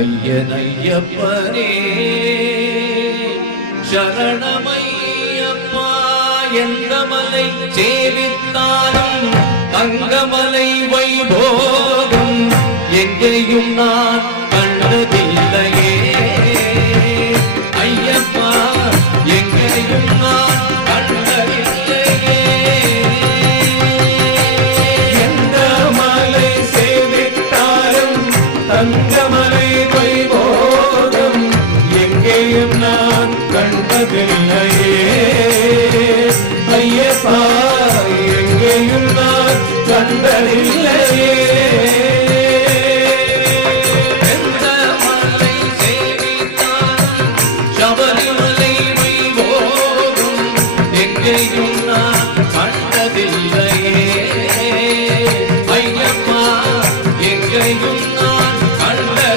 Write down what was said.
ஐயனையப்பனே சரணமையப்பா. எந்த மலை சேவித்தாலும் தங்கமலை வைபோகம் எங்கேயும் நான் கண்டதில்லையே. ஐயப்பா எங்கேயும் நான் கண்டதில்லையே. எந்த மலை சேவித்தாலும் தங்கமலை வைபோகம் எங்கேயும் நான் கண்டதில்லையே. ஐயப்பா எங்கேயும் நான் கண்டதில்லையே.